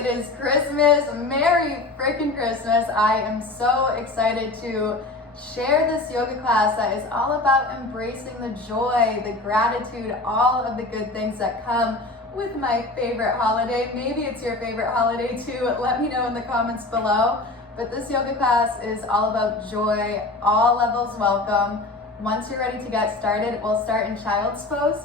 It is Christmas. Merry freaking Christmas. I am so excited to share this yoga class that is all about embracing the joy, the gratitude, all of the good things that come with my favorite holiday. Maybe it's your favorite holiday too. Let me know in the comments below. But this yoga class is all about joy, all levels welcome. Once you're ready to get started, we'll start in Child's Pose.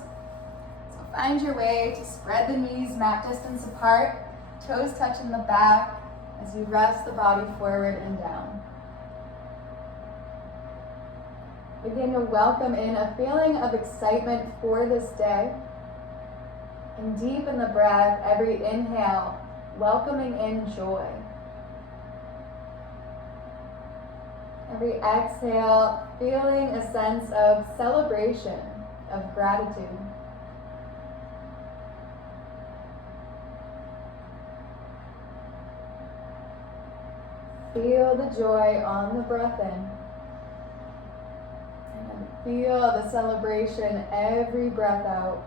So find your way to spread the knees mat distance apart, toes touching the back as you rest the body forward and down. Begin to welcome in a feeling of excitement for this day. And deepen the breath, every inhale, welcoming in joy. Every exhale, feeling a sense of celebration, of gratitude. Feel the joy on the breath in. And feel the celebration every breath out.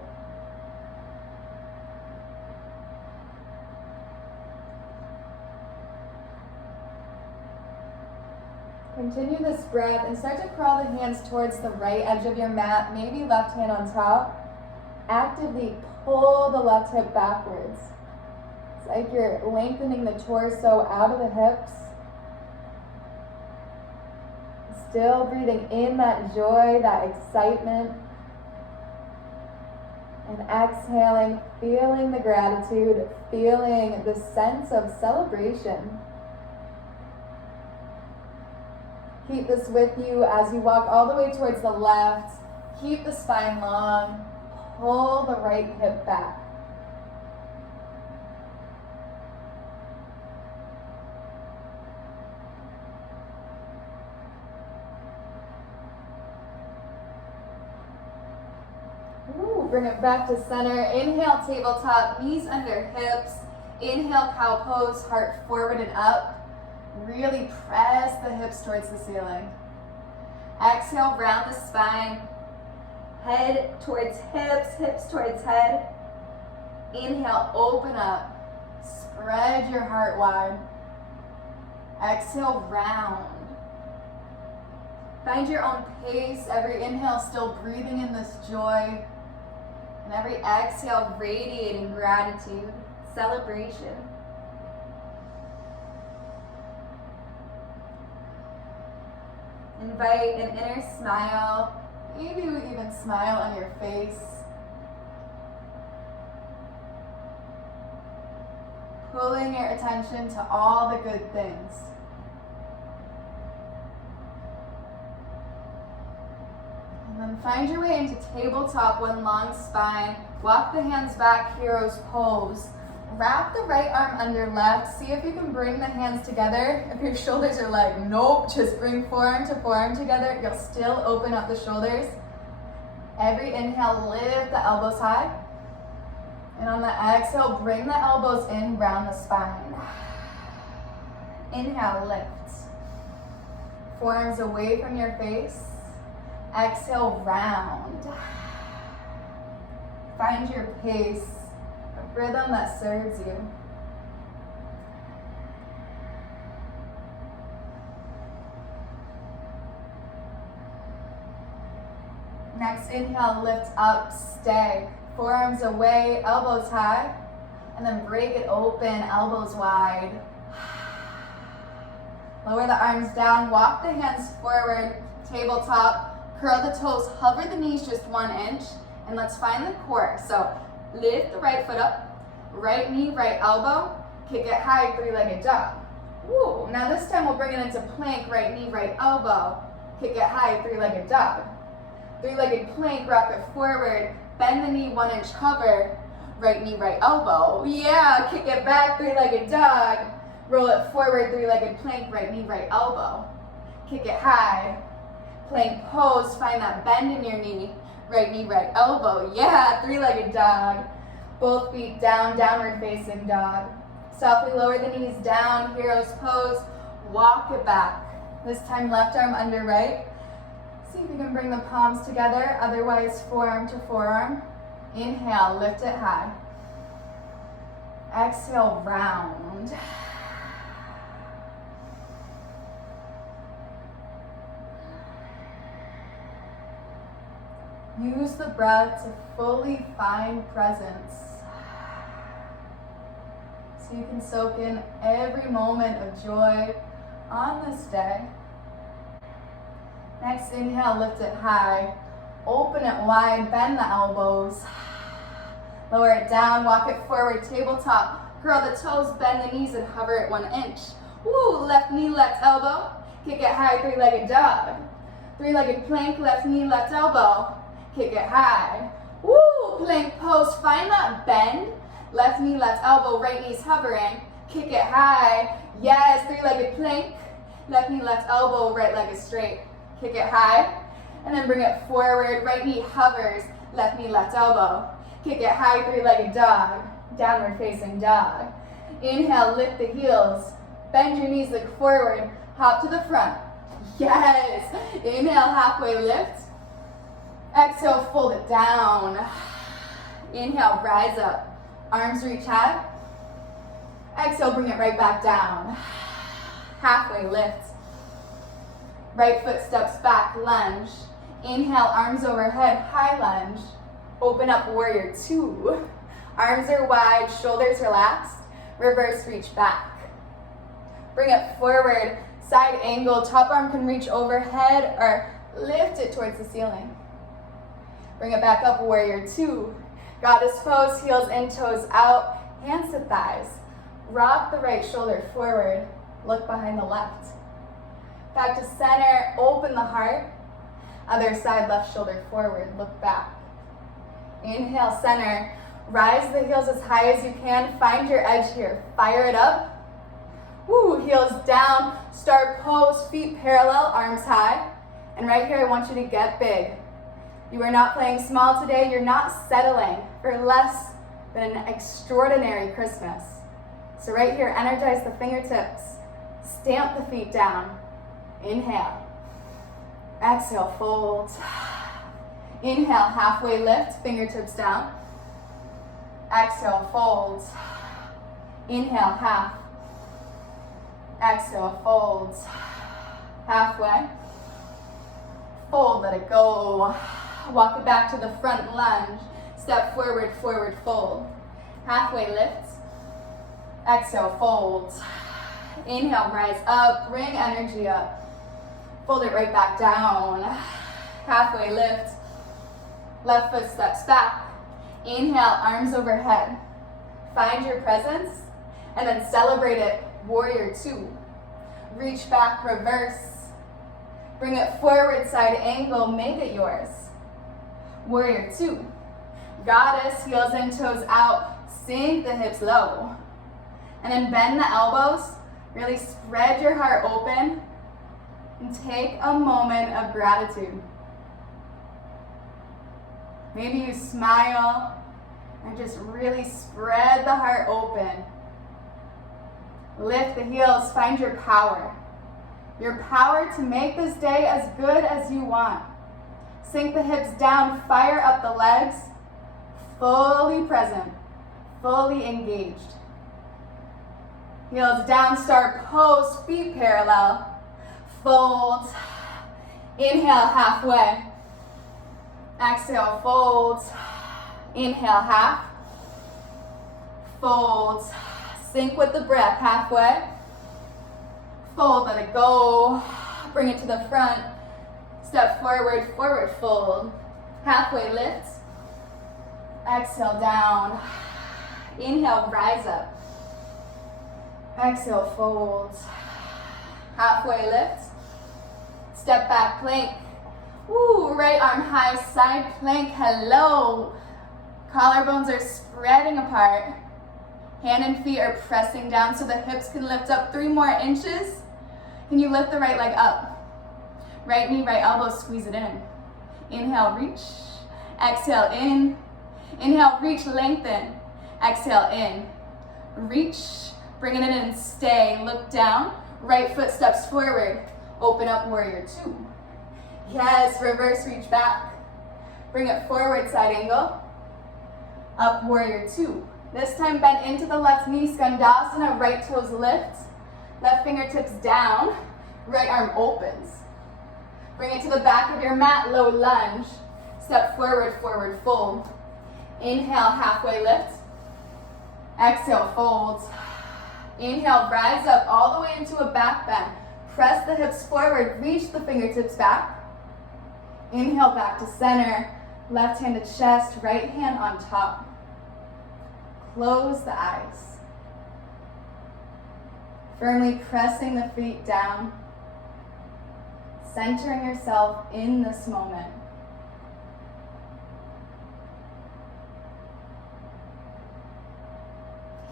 Continue this breath and start to crawl the hands towards the right edge of your mat, maybe left hand on top. Actively pull the left hip backwards. It's like you're lengthening the torso out of the hips. Still breathing in that joy, that excitement. And exhaling, feeling the gratitude, feeling the sense of celebration. Keep this with you as you walk all the way towards the left. Keep the spine long. Pull the right hip back. Bring it back to center. Inhale, tabletop, knees under hips. Inhale, cow pose, heart forward and up. Really press the hips towards the ceiling. Exhale, round the spine. Head towards hips, hips towards head. Inhale, open up. Spread your heart wide. Exhale, round. Find your own pace. Every inhale still breathing in this joy. And every exhale radiating gratitude, celebration. Invite an inner smile. Maybe you even smile on your face. Pulling your attention to all the good things. And then find your way into tabletop, one long spine. Walk the hands back, hero's pose. Wrap the right arm under left. See if you can bring the hands together. If your shoulders are like, nope, just bring forearm to forearm together. You'll still open up the shoulders. Every inhale, lift the elbows high. And on the exhale, bring the elbows in, round the spine. Inhale, lift. Forearms away from your face. Exhale, round. Find your pace. A rhythm that serves you. Next inhale, lift up, stay. Forearms away, elbows high. And then break it open, elbows wide. Lower the arms down, walk the hands forward, tabletop. Curl the toes, hover the knees just 1 inch. And let's find the core. So lift the right foot up, right knee, right elbow, kick it high, three-legged dog. Woo. Now this time we'll bring it into plank, right knee, right elbow, kick it high, three-legged dog. Three-legged plank, rock it forward, bend the knee, 1 inch cover, right knee, right elbow. Yeah, kick it back, three-legged dog, roll it forward, three-legged plank, right knee, right elbow, kick it high, plank pose, find that bend in your knee, right elbow. Yeah, three-legged dog. Both feet down, downward facing dog. Softly lower the knees down, hero's pose. Walk it back. This time left arm under right. See if you can bring the palms together, otherwise forearm to forearm. Inhale, lift it high. Exhale, round. Use the breath to fully find presence, so you can soak in every moment of joy on this day. Next, inhale, lift it high. Open it wide, bend the elbows. Lower it down, walk it forward, tabletop. Curl the toes, bend the knees, and hover it 1 inch. Woo, left knee, left elbow. Kick it high, three-legged dog. Three-legged plank, left knee, left elbow. Kick it high. Woo, plank pose, find that bend. Left knee, left elbow, right knee's hovering. Kick it high. Yes, three-legged plank. Left knee, left elbow, right leg is straight. Kick it high. And then bring it forward, right knee hovers, left knee, left elbow. Kick it high, three-legged dog, downward facing dog. Inhale, lift the heels, bend your knees, look forward, hop to the front. Yes, inhale, halfway lift. Exhale, fold it down. Inhale, rise up, arms reach high. Exhale, bring it right back down. Halfway lift. Right foot steps back, lunge. Inhale, arms overhead, high lunge. Open up, warrior two. Arms are wide, shoulders relaxed. Reverse reach back. Bring it forward, side angle. Top arm can reach overhead or lift it towards the ceiling. Bring it back up, warrior two. Goddess pose, heels in, toes out, hands to thighs. Rock the right shoulder forward, look behind the left. Back to center, open the heart. Other side, left shoulder forward, look back. Inhale, center. Rise the heels as high as you can. Find your edge here. Fire it up. Woo, heels down. Start pose, feet parallel, arms high. And right here, I want you to get big. You are not playing small today. You're not settling for less than an extraordinary Christmas. So right here, energize the fingertips. Stamp the feet down. Inhale. Exhale, fold. Inhale, halfway lift, fingertips down. Exhale, fold. Inhale, half. Exhale, fold. Halfway. Fold, let it go. Walk it back to the front lunge. Step forward, forward fold. Halfway lift. Exhale, fold. Inhale, rise up, bring energy up. Fold it right back down. Halfway lift. Left foot steps back. Inhale, arms overhead. Find your presence and then celebrate it. Warrior two. Reach back, reverse. Bring it forward, side angle, make it yours. Warrior two. Goddess, heels in, toes out. Sink the hips low. And then bend the elbows. Really spread your heart open. And take a moment of gratitude. Maybe you smile and just really spread the heart open. Lift the heels, find your power. Your power to make this day as good as you want. Sink the hips down, fire up the legs. Fully present, fully engaged. Heels down, start pose, feet parallel. Fold. Inhale, halfway. Exhale, fold. Inhale, half. Fold. Sync with the breath, halfway. Fold, let it go. Bring it to the front. Step forward, forward fold. Halfway lift. Exhale, down. Inhale, rise up. Exhale, fold. Halfway lift. Step back, plank. Woo, right arm high, side plank, hello. Collarbones are spreading apart. Hand and feet are pressing down so the hips can lift up 3 more inches. Can you lift the right leg up? Right knee, right elbow, squeeze it in. Inhale, reach. Exhale, in. Inhale, reach, lengthen. Exhale, in. Reach, bring it in and stay. Look down. Right foot steps forward. Open up, warrior two. Yes, reverse reach back. Bring it forward, side angle. Up, warrior two. This time bend into the left knee, Skandasana, right toes lift. Left fingertips down, right arm opens. Bring it to the back of your mat, low lunge. Step forward, forward fold. Inhale, halfway lift. Exhale, fold. Inhale, rise up all the way into a back bend. Press the hips forward, reach the fingertips back. Inhale, back to center. Left hand to chest, right hand on top. Close the eyes. Firmly pressing the feet down. Centering yourself in this moment.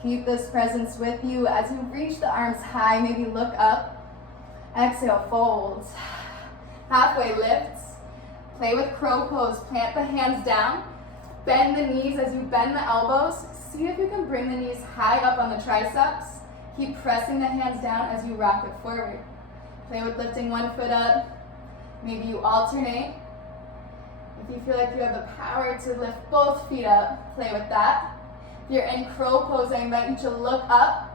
Keep this presence with you as you reach the arms high, maybe look up. Exhale, folds. Halfway lifts. Play with crow pose. Plant the hands down. Bend the knees as you bend the elbows. See if you can bring the knees high up on the triceps. Keep pressing the hands down as you rock it forward. Play with lifting one foot up. Maybe you alternate. If you feel like you have the power to lift both feet up, play with that. If you're in crow pose, I invite you to look up.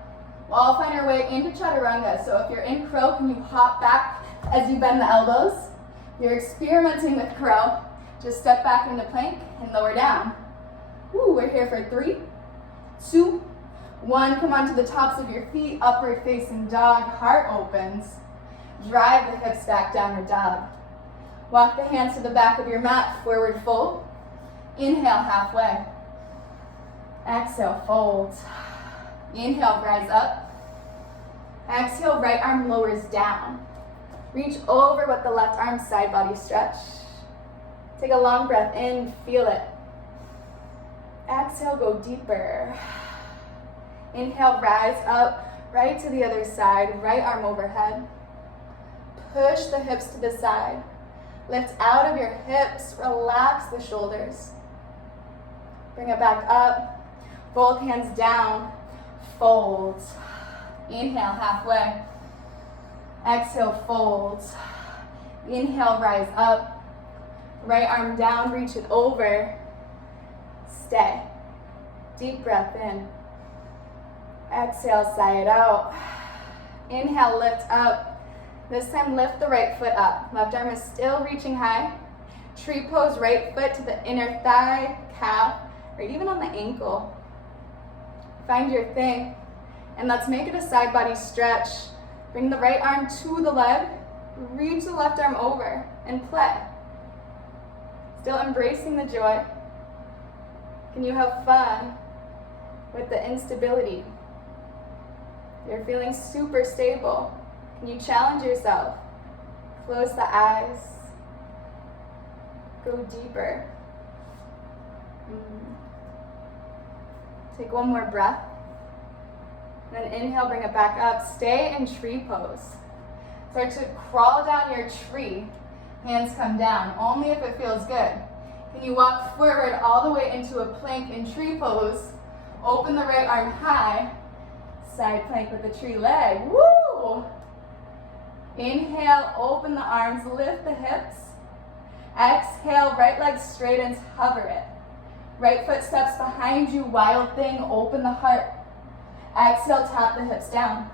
We'll all find our way into chaturanga. So if you're in crow, can you hop back as you bend the elbows? If you're experimenting with crow, just step back into plank and lower down. Woo, we're here for 3, 2, 1. Come onto the tops of your feet, upward facing dog, heart opens. Drive the hips back, downward dog. Walk the hands to the back of your mat, forward fold. Inhale, halfway. Exhale, fold. Inhale, rise up. Exhale, right arm lowers down. Reach over with the left arm, side body stretch. Take a long breath in, feel it. Exhale, go deeper. Inhale, rise up, right to the other side, right arm overhead. Push the hips to the side. Lift out of your hips, relax the shoulders. Bring it back up. Both hands down, fold. Inhale, halfway. Exhale, fold. Inhale, rise up. Right arm down, reach it over. Stay. Deep breath in. Exhale, sigh it out. Inhale, lift up. This time, lift the right foot up. Left arm is still reaching high. Tree pose, right foot to the inner thigh, calf, or even on the ankle. Find your thing. And let's make it a side body stretch. Bring the right arm to the leg. Reach the left arm over and play. Still embracing the joy. Can you have fun with the instability? You're feeling super stable. Can you challenge yourself? Close the eyes. Go deeper. Take one more breath. Then inhale, bring it back up. Stay in tree pose. Start to crawl down your tree. Hands come down, only if it feels good. Can you walk forward all the way into a plank in tree pose? Open the right arm high. Side plank with the tree leg. Woo! Inhale, open the arms, lift the hips. Exhale, right leg straightens, hover it. Right foot steps behind you, wild thing, open the heart. Exhale, tap the hips down.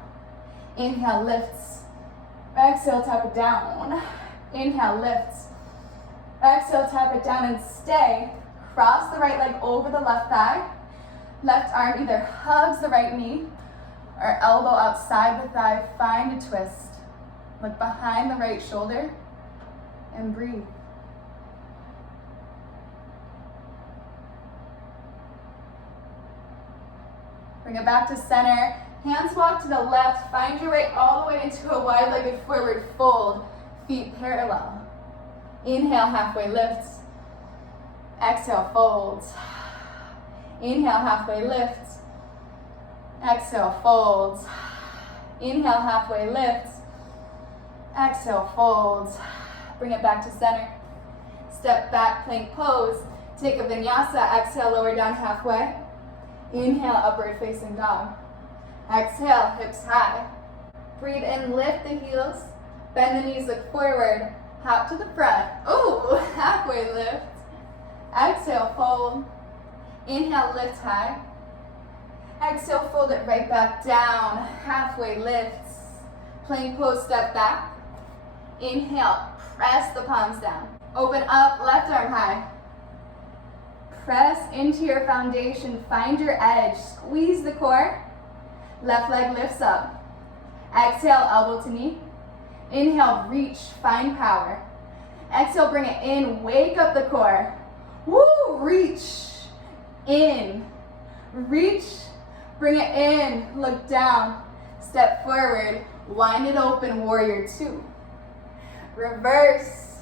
Inhale, lifts. Exhale, tap it down. Inhale, lifts. Exhale, tap it down and stay. Cross the right leg over the left thigh. Left arm either hugs the right knee or elbow outside the thigh. Find a twist. Look behind the right shoulder and breathe. Bring it back to center. Hands walk to the left. Find your way all the way into a wide-legged forward fold. Feet parallel. Inhale, halfway lifts. Exhale, folds. Inhale, halfway lifts. Exhale, folds. Inhale, halfway lifts. Exhale, folds. Bring it back to center. Step back, plank pose. Take a vinyasa. Exhale, lower down halfway. Inhale, upward facing dog. Exhale, hips high. Breathe in, lift the heels. Bend the knees, look forward. Hop to the front. Ooh, halfway lift. Exhale, fold. Inhale, lift high. Exhale, fold it right back down. Halfway lifts. Plank pose, step back. Inhale, press the palms down. Open up, left arm high. Press into your foundation, find your edge. Squeeze the core. Left leg lifts up. Exhale, elbow to knee. Inhale, reach, find power. Exhale, bring it in, wake up the core. Woo, reach, in, reach, bring it in, look down, step forward, wind it open, warrior two. Reverse,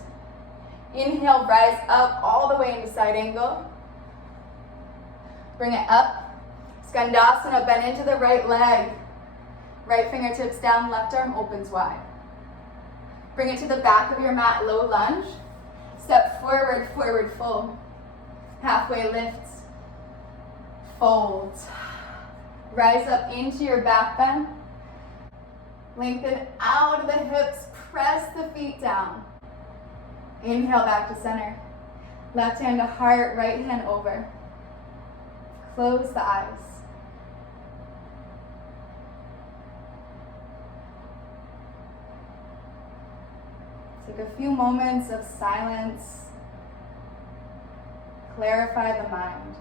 inhale, rise up all the way into side angle. Bring it up, Skandasana, bend into the right leg. Right fingertips down, left arm opens wide. Bring it to the back of your mat, low lunge. Step forward, forward fold. Halfway lift, fold. Rise up into your back bend. Lengthen out of the hips, press the feet down. Inhale back to center. Left hand to heart, right hand over. Close the eyes. Take a few moments of silence. Clarify the mind.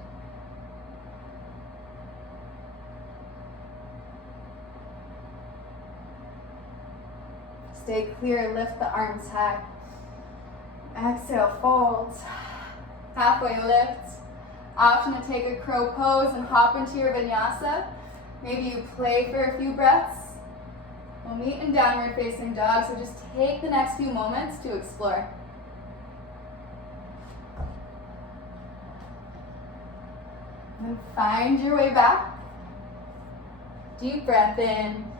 Stay clear, lift the arms high. Exhale, fold. Halfway lift. Option to take a crow pose and hop into your vinyasa. Maybe you play for a few breaths. We'll meet in downward facing dog, so just take the next few moments to explore. And find your way back. Deep breath in.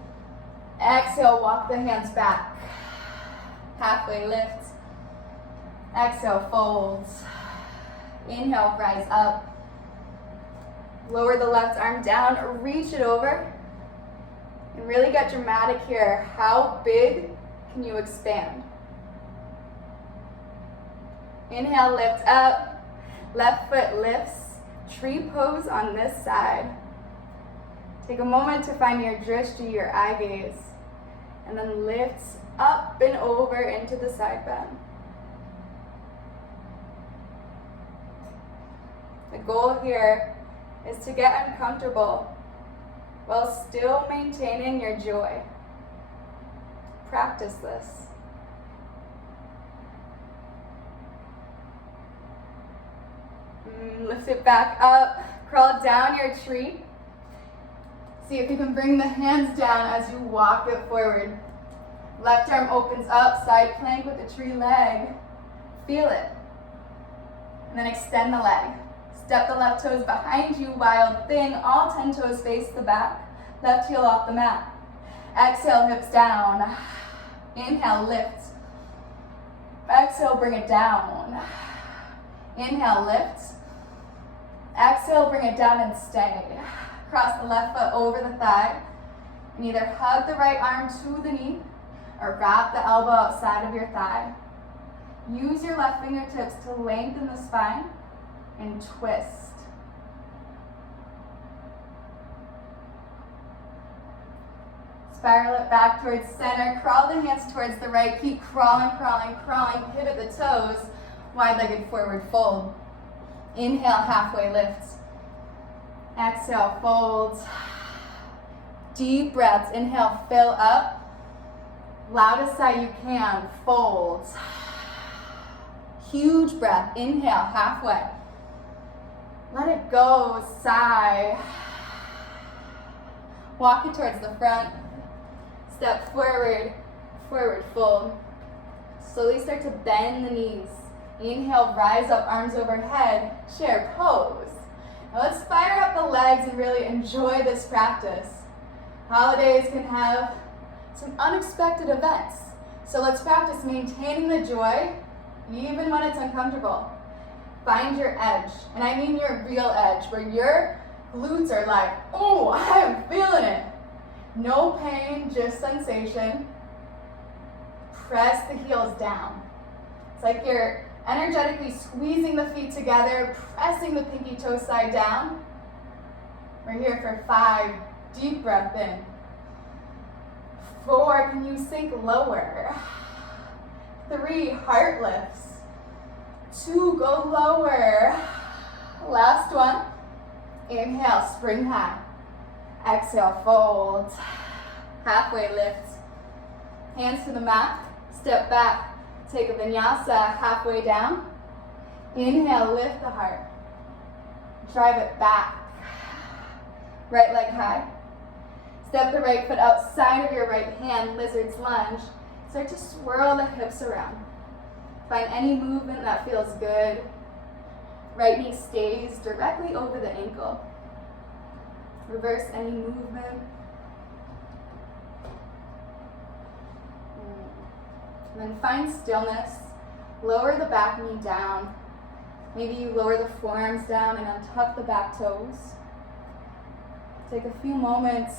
Exhale, walk the hands back. Halfway lift. Exhale, fold. Inhale, rise up. Lower the left arm down, reach it over. And really get dramatic here. How big can you expand? Inhale, lift up. Left foot lifts. Tree pose on this side. Take a moment to find your drishti, your eye gaze. And then lifts up and over into the side bend. The goal here is to get uncomfortable while still maintaining your joy. Practice this. Lift it back up, crawl down your tree. See if you can bring the hands down as you walk it forward. Left arm opens up, side plank with the tree leg. Feel it. And then extend the leg. Step the left toes behind you, wild thing. All 10 toes face the back. Left heel off the mat. Exhale, hips down. Inhale, lift. Exhale, bring it down. Inhale, lift. Exhale, bring it down and stay. Cross the left foot over the thigh. And either hug the right arm to the knee or wrap the elbow outside of your thigh. Use your left fingertips to lengthen the spine and twist. Spiral it back towards center. Crawl the hands towards the right. Keep crawling, crawling, crawling. Pivot the toes. Wide-legged forward fold. Inhale, halfway lift. Exhale, fold. Deep breaths. Inhale, fill up. Loudest sigh you can. Fold. Huge breath. Inhale, halfway. Let it go. Sigh. Walk it towards the front. Step forward. Forward fold. Slowly start to bend the knees. Inhale, rise up, arms overhead, chair pose. Now let's fire up the legs and really enjoy this practice. Holidays can have some unexpected events. So let's practice maintaining the joy even when it's uncomfortable. Find your edge, and I mean your real edge, where your glutes are like, oh, I'm feeling it. No pain, just sensation. Press the heels down. It's like you're energetically squeezing the feet together, pressing the pinky toe side down. We're here for 5, deep breath in. 4, can you sink lower? 3, heart lifts. 2, go lower. Last one. Inhale, spring high. Exhale, fold. Halfway lift. Hands to the mat. Step back. Take a vinyasa halfway down. Inhale, lift the heart. Drive it back. Right leg high. Step the right foot outside of your right hand, lizard's lunge. Start to swirl the hips around. Find any movement that feels good. Right knee stays directly over the ankle. Reverse any movement. And then find stillness. Lower the back knee down. Maybe you lower the forearms down and untuck the back toes. Take a few moments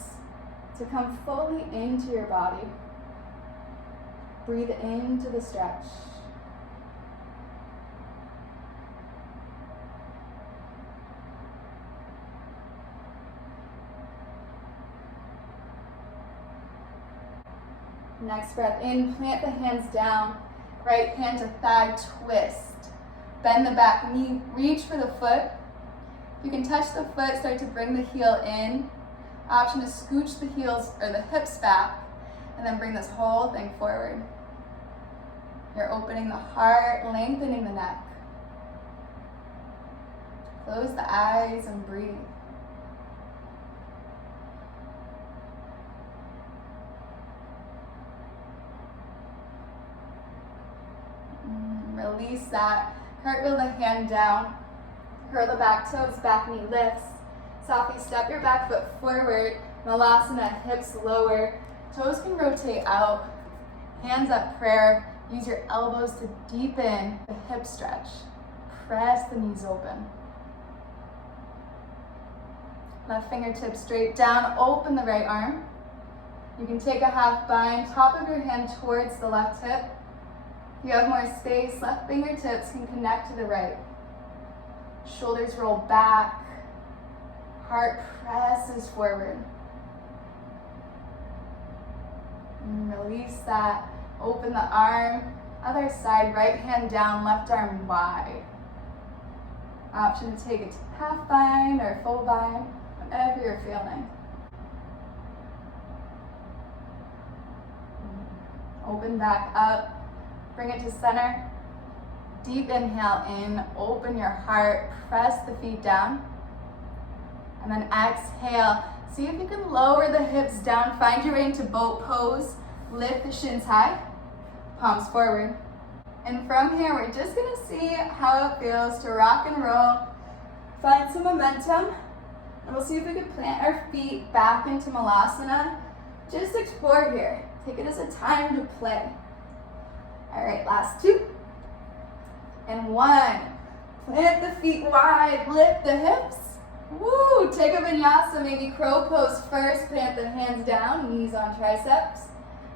to come fully into your body. Breathe into the stretch. Next breath in, plant the hands down. Right hand to thigh twist. Bend the back knee, reach for the foot. You can touch the foot, start to bring the heel in. Option to scooch the heels or the hips back and then bring this whole thing forward. You're opening the heart, lengthening the neck. Close the eyes and breathe. Release that. Cartwheel the hand down. Curl the back toes, back knee lifts. Softly step your back foot forward. Malasana, hips lower. Toes can rotate out. Hands up, prayer. Use your elbows to deepen the hip stretch. Press the knees open. Left fingertips straight down. Open the right arm. You can take a half bind. Top of your hand towards the left hip. If you have more space, left fingertips can connect to the right. Shoulders roll back. Heart presses forward. And release that. Open the arm. Other side, right hand down, left arm wide. Option to take it to half bind or full bind, whatever you're feeling. Open back up. Bring it to center. Deep inhale in, open your heart, press the feet down. And then exhale. See if you can lower the hips down. Find your way into boat pose. Lift the shins high, palms forward. And from here, we're just gonna see how it feels to rock and roll. Find some momentum. And we'll see if we can plant our feet back into Malasana. Just explore here. Take it as a time to play. All right, last 2. And 1. Plant the feet wide, lift the hips. Woo, take a vinyasa, maybe crow pose first. Plant the hands down, knees on triceps.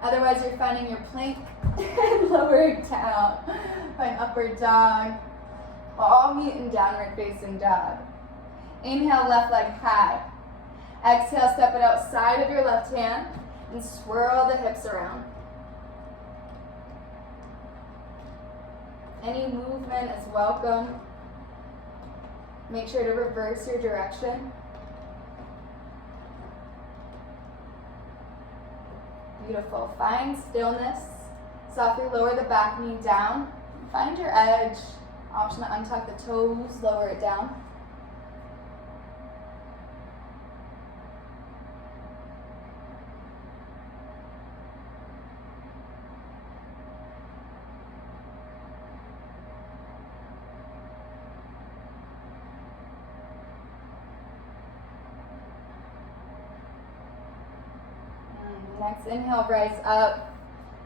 Otherwise, you're finding your plank and lowering down. Find upward dog. All meet in downward facing dog. Inhale, left leg high. Exhale, step it outside of your left hand and swirl the hips around. Any movement is welcome. Make sure to reverse your direction. Beautiful. Find stillness. Softly lower the back knee down. Find your edge. Option to untuck the toes, lower it down. Next inhale, rise up.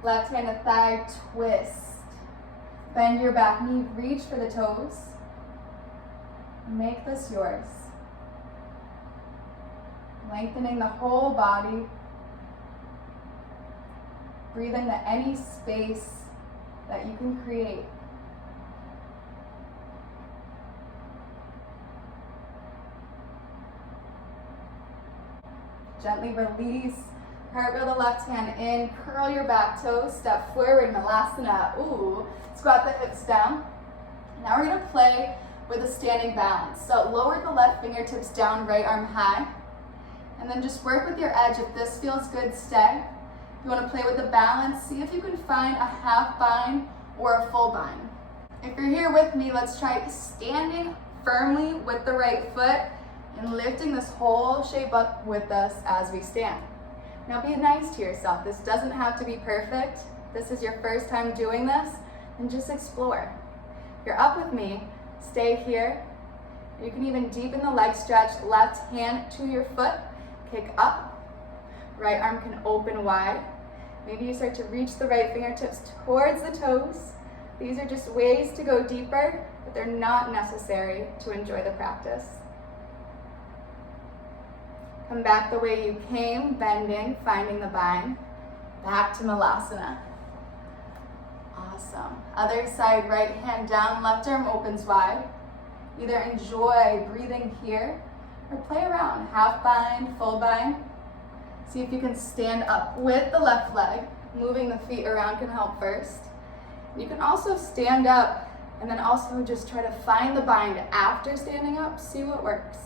Left hand to thigh, twist. Bend your back knee, reach for the toes. Make this yours. Lengthening the whole body. Breathe into any space that you can create. Gently release. Cartwheel the left hand in, curl your back toes, step forward, Malasana. Ooh, squat the hips down. Now we're gonna play with a standing balance. So lower the left fingertips down, right arm high. And then just work with your edge. If this feels good, stay. If you wanna play with the balance, see if you can find a half bind or a full bind. If you're here with me, let's try standing firmly with the right foot and lifting this whole shape up with us as we stand. Now be nice to yourself. This doesn't have to be perfect. This is your first time doing this, and just explore. If you're up with me, stay here. You can even deepen the leg stretch, left hand to your foot, kick up. Right arm can open wide. Maybe you start to reach the right fingertips towards the toes. These are just ways to go deeper, but they're not necessary to enjoy the practice. Come back the way you came, bending, finding the bind. Back to Malasana. Awesome. Other side, right hand down, left arm opens wide. Either enjoy breathing here or play around. Half bind, full bind. See if you can stand up with the left leg. Moving the feet around can help first. You can also stand up and then also just try to find the bind after standing up. See what works.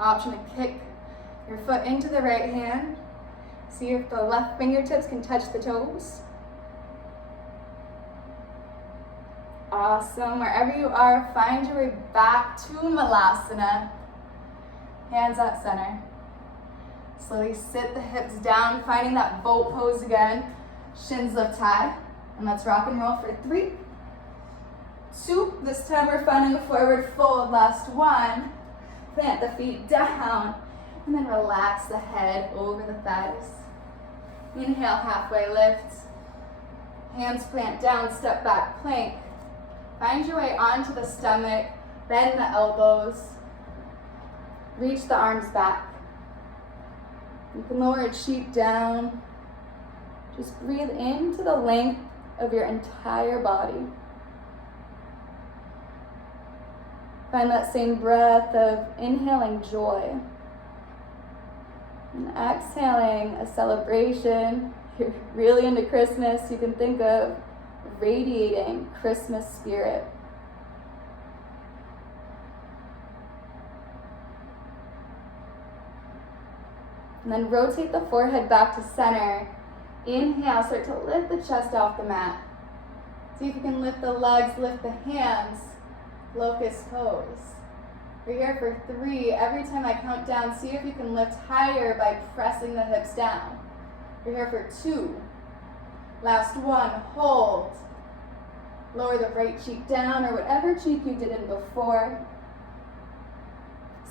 Option to kick your foot into the right hand. See if the left fingertips can touch the toes. Awesome. Wherever you are, find your way back to Malasana. Hands at center. Slowly sit the hips down, finding that boat pose again. Shins lift high. And let's rock and roll for 3, 2. This time we're finding a forward fold. Last 1. Plant the feet down. And then relax the head over the thighs. Inhale, halfway lift. Hands plant down, step back, plank. Find your way onto the stomach. Bend the elbows. Reach the arms back. You can lower a cheek down. Just breathe into the length of your entire body. Find that same breath of inhaling joy and exhaling a celebration. If you're really into Christmas, you can think of radiating Christmas spirit. And then rotate the forehead back to center. Inhale, start to lift the chest off the mat. See if you can lift the legs, lift the hands. Locust pose. We're here for 3. Every time I count down, see if you can lift higher by pressing the hips down. We're here for 2. Last 1, hold. Lower the right cheek down or whatever cheek you did in before.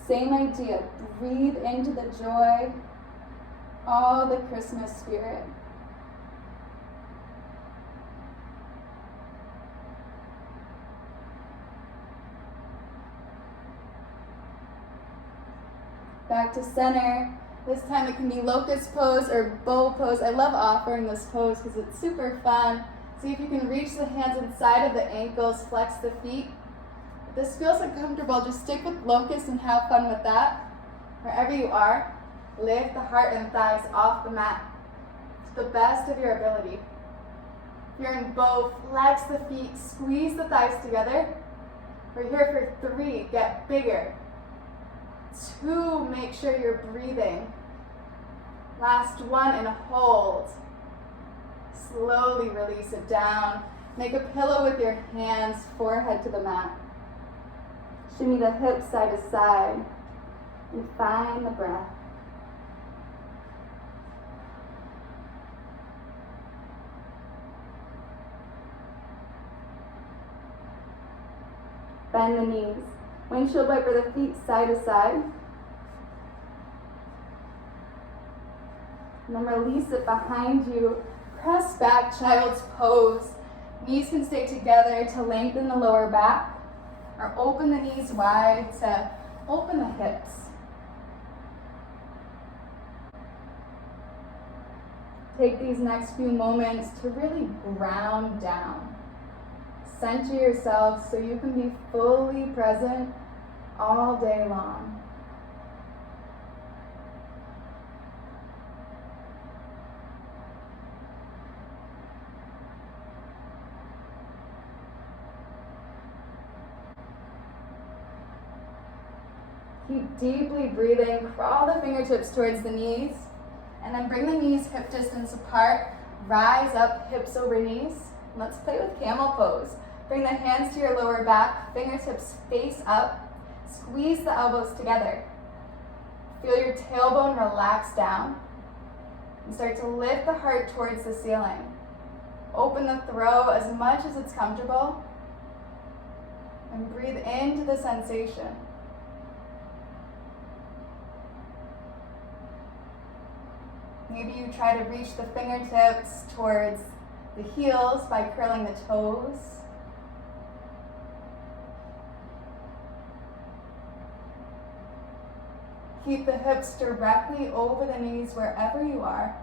Same idea, breathe into the joy, all the Christmas spirit. Back to center. This time it can be locust pose or bow pose. I love offering this pose because it's super fun. See if you can reach the hands inside of the ankles, flex the feet. If this feels uncomfortable, just stick with locust and have fun with that. Wherever you are, lift the heart and thighs off the mat to the best of your ability. If you're in bow, flex the feet, squeeze the thighs together. We're here for 3, get bigger. 2, make sure you're breathing. Last 1 and hold. Slowly release it down. Make a pillow with your hands, forehead to the mat. Shimmy the hips side to side and find the breath. Bend the knees. Windshield wiper the feet side to side. And then release it behind you. Press back, child's pose. Knees can stay together to lengthen the lower back, or open the knees wide to open the hips. Take these next few moments to really ground down. Center yourself so you can be fully present all day long. Keep deeply breathing. Crawl the fingertips towards the knees. And then bring the knees hip distance apart. Rise up, hips over knees. Let's play with Camel Pose. Bring the hands to your lower back. Fingertips face up. Squeeze the elbows together. Feel your tailbone relax down. And start to lift the heart towards the ceiling. Open the throat as much as it's comfortable. And breathe into the sensation. Maybe you try to reach the fingertips towards the heels by curling the toes. Keep the hips directly over the knees wherever you are.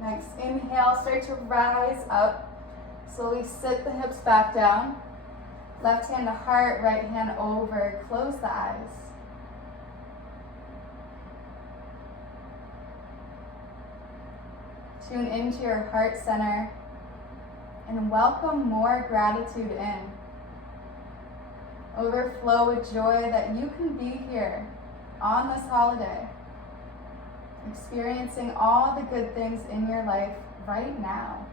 Next, inhale, start to rise up. Slowly sit the hips back down. Left hand to heart, right hand over. Close the eyes. Tune into your heart center and welcome more gratitude in. Overflow with joy that you can be here on this holiday, experiencing all the good things in your life right now.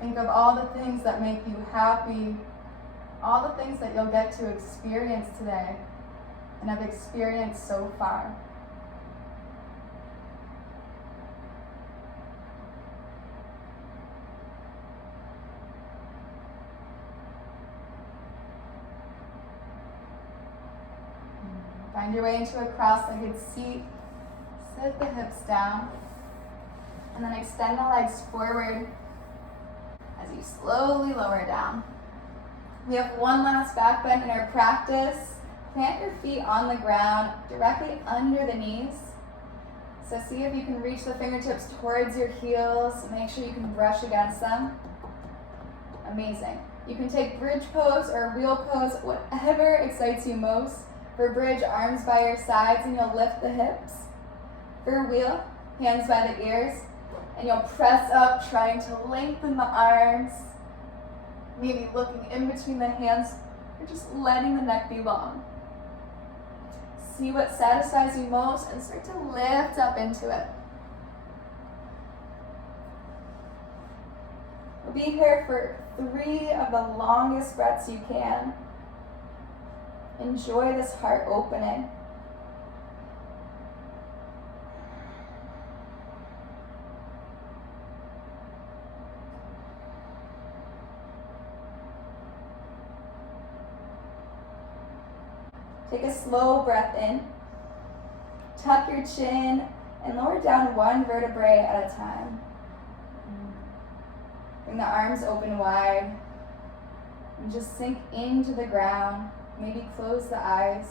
Think of all the things that make you happy, all the things that you'll get to experience today and have experienced so far. Find your way into a cross-legged seat. Sit the hips down. And then extend the legs forward as you slowly lower down. We have one last back bend in our practice. Plant your feet on the ground, directly under the knees. So see if you can reach the fingertips towards your heels. Make sure you can brush against them. Amazing. You can take bridge pose or wheel pose, whatever excites you most. For bridge, arms by your sides and you'll lift the hips. For wheel, hands by the ears and you'll press up, trying to lengthen the arms. Maybe looking in between the hands or just letting the neck be long. See what satisfies you most and start to lift up into it. We'll be here for 3 of the longest breaths you can. Enjoy this heart opening. Take a slow breath in. Tuck your chin and lower down 1 vertebrae at a time. Bring the arms open wide and just sink into the ground. Maybe close the eyes.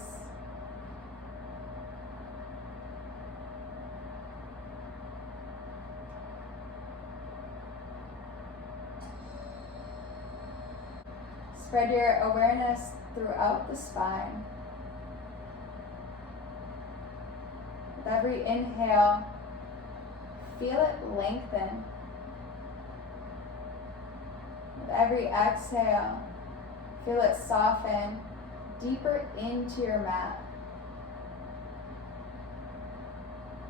Spread your awareness throughout the spine. With every inhale, feel it lengthen. With every exhale, feel it soften deeper into your mat.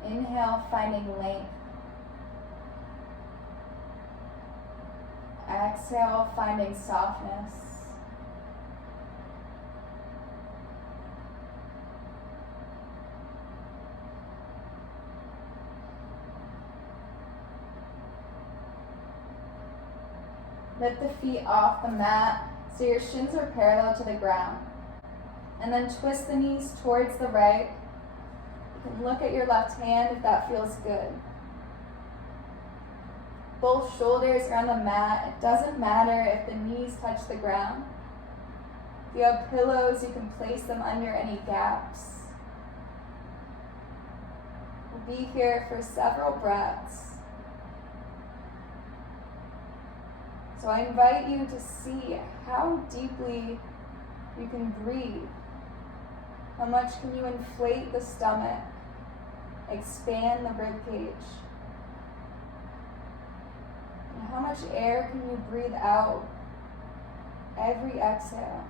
Inhale, finding length. Exhale, finding softness. Lift the feet off the mat so your shins are parallel to the ground. And then twist the knees towards the right. You can look at your left hand if that feels good. Both shoulders are on the mat. It doesn't matter if the knees touch the ground. If you have pillows, you can place them under any gaps. We'll be here for several breaths. So I invite you to see how deeply you can breathe. How much can you inflate the stomach, expand the rib cage? And how much air can you breathe out every exhale?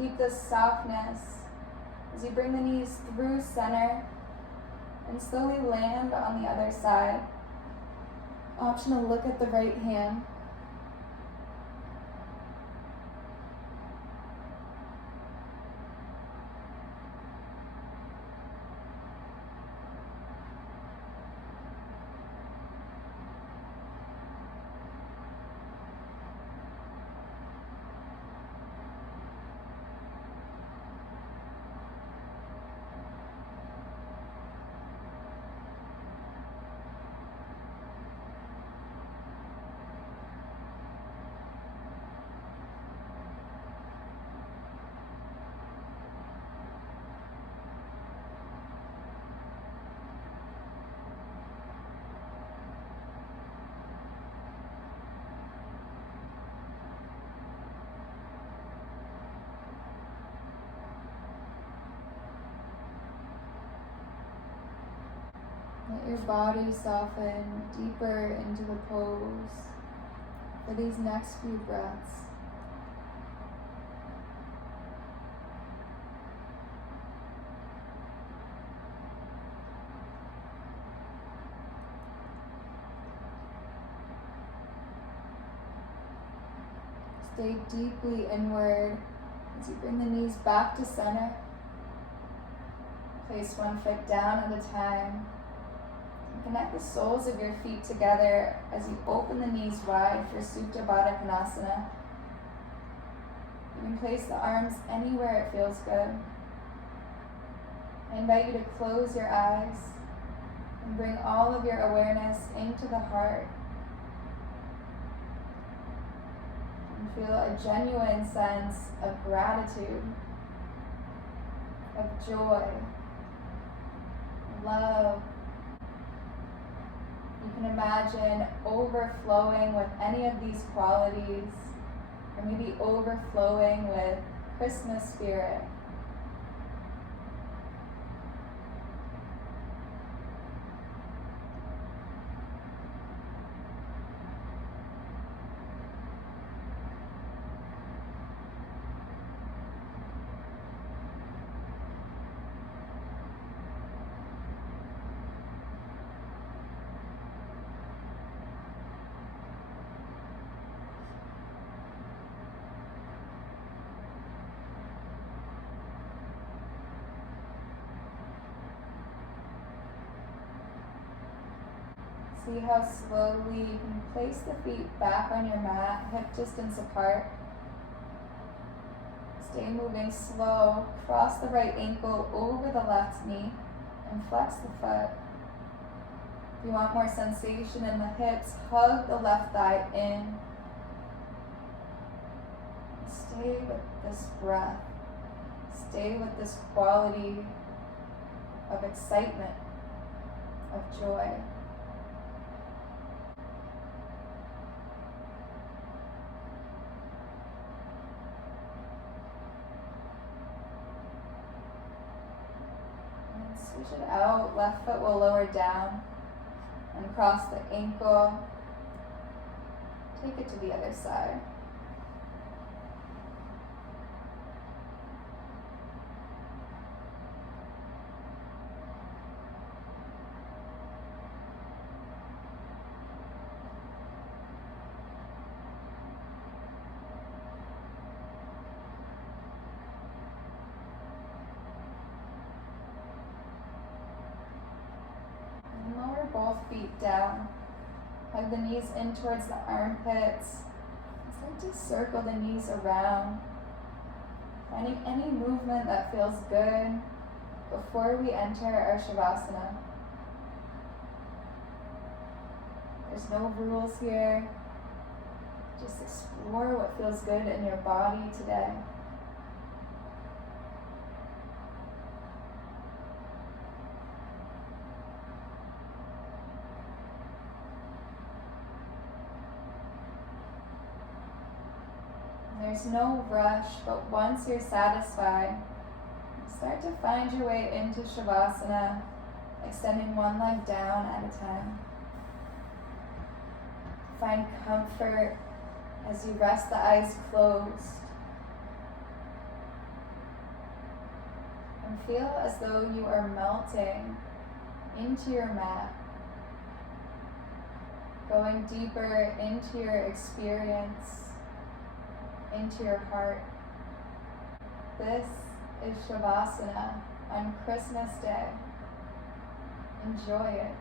Keep this softness as you bring the knees through center and slowly land on the other side. Optional, look at the right hand. Let your body soften deeper into the pose for these next few breaths. Stay deeply inward as you bring the knees back to center. Place one foot down at a time. Connect the soles of your feet together as you open the knees wide for Supta Baddha Konasana. You can place the arms anywhere it feels good. I invite you to close your eyes and bring all of your awareness into the heart. And feel a genuine sense of gratitude, of joy, love. You can imagine overflowing with any of these qualities, or maybe overflowing with Christmas spirit. See how slowly you can place the feet back on your mat, hip distance apart. Stay moving slow. Cross the right ankle over the left knee and flex the foot. If you want more sensation in the hips, hug the left thigh in. Stay with this breath. Stay with this quality of excitement, of joy. Switch it out, left foot will lower down and cross the ankle. Take it to the other side. Both feet down. Hug the knees in towards the armpits. Start to circle the knees around, finding any movement that feels good before we enter our Savasana. There's no rules here. Just explore what feels good in your body today. There's no rush, but once you're satisfied, start to find your way into Shavasana, extending one leg down at a time. Find comfort as you rest the eyes closed. And feel as though you are melting into your mat, going deeper into your experience, into your heart. This is Shavasana on Christmas Day. Enjoy it.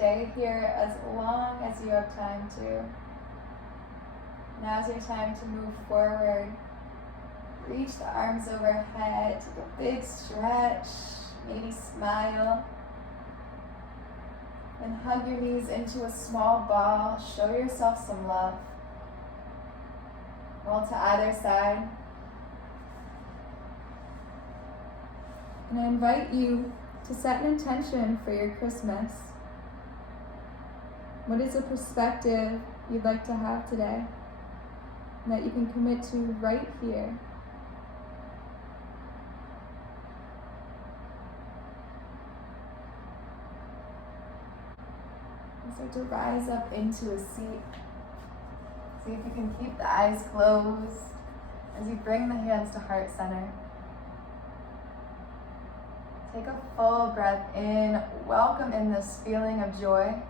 stay here as long as you have time to. Now's your time to move forward. Reach the arms overhead, take a big stretch, maybe smile. And hug your knees into a small ball. Show yourself some love. Roll to either side. And I invite you to set an intention for your Christmas. What is a perspective you'd like to have today? And that you can commit to right here. Start to rise up into a seat. See if you can keep the eyes closed as you bring the hands to heart center. Take a full breath in. Welcome in this feeling of joy.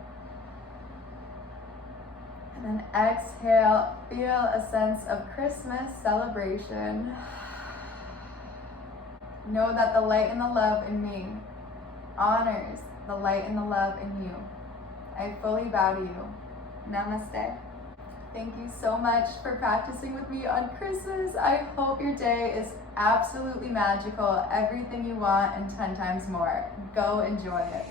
And then exhale. Feel a sense of Christmas celebration. Know that the light and the love in me honors the light and the love in you. I fully bow to you. Namaste. Thank you so much for practicing with me on Christmas. I hope your day is absolutely magical. Everything you want and 10 times more. Go enjoy it.